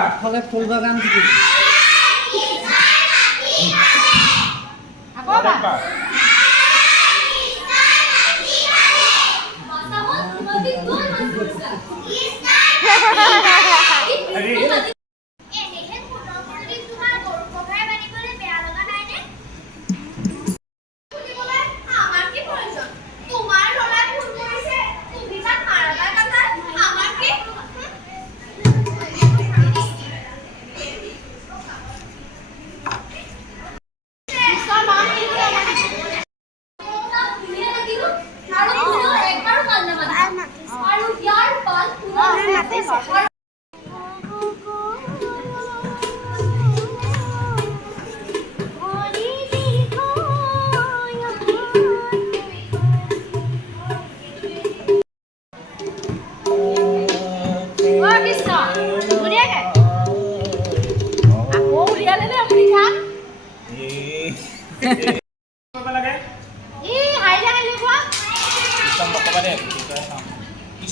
আগফালে ফুল বাগান দিবি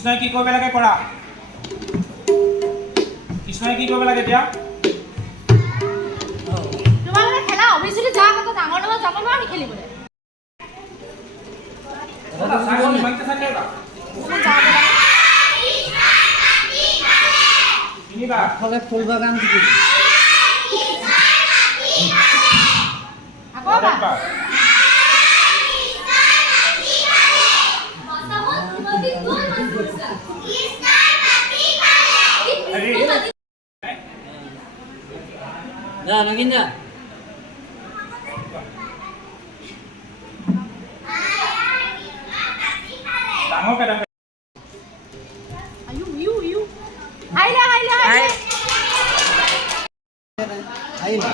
কৃষ্ণই কি কৰিব লাগে কৰা কৃষ্ণই কি কৰিব লাগে এতিয়া তোমালোকে খেলা অভিজিত যা কত ডাঙৰ ডাঙৰ যাব নোৱাৰি খেলিবলৈ দাদা সাগৰ ইমানকে থাকে বা আগফালে ফুল বাগান দিবি না নাগিন যা ডাঙৰ কেডা আয়ু ইউ ইউ আইলা আইলা আইলা আইলা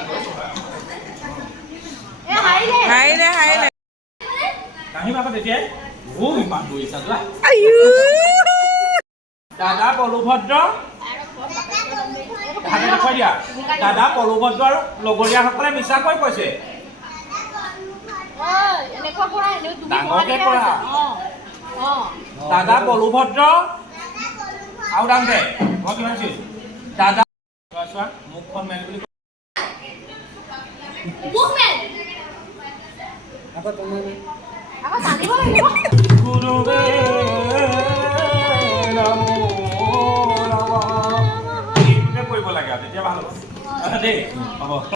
এ আইলে হাইলে হাইলে কাহি বাবা তেতিয়া ও ইমান দৈছা যোৱা আয়ু দাদা বলভদ্ৰ দাদা কৈ দিয়া দাদা বলভদ্ৰ আৰু লগৰীয়াসকলে মিছাকৈ কৈছে ওই এনেকুৱা কৰা এনে তুমি ডাঙৰকে কৰা অ দাদা বলভদ্ৰ আৰু দাম দে মই কিমান চিছো দাদা চোৱা মুখখন মেল বুলি মুখ মেল আকৌ তুমি আকৌ টানিব লাগিব গুৰুবে নমো নমঃ এইটোকে কৰিব লাগে তেতিয়া ভাল হ'ব আচ্ছা দেই হ'ব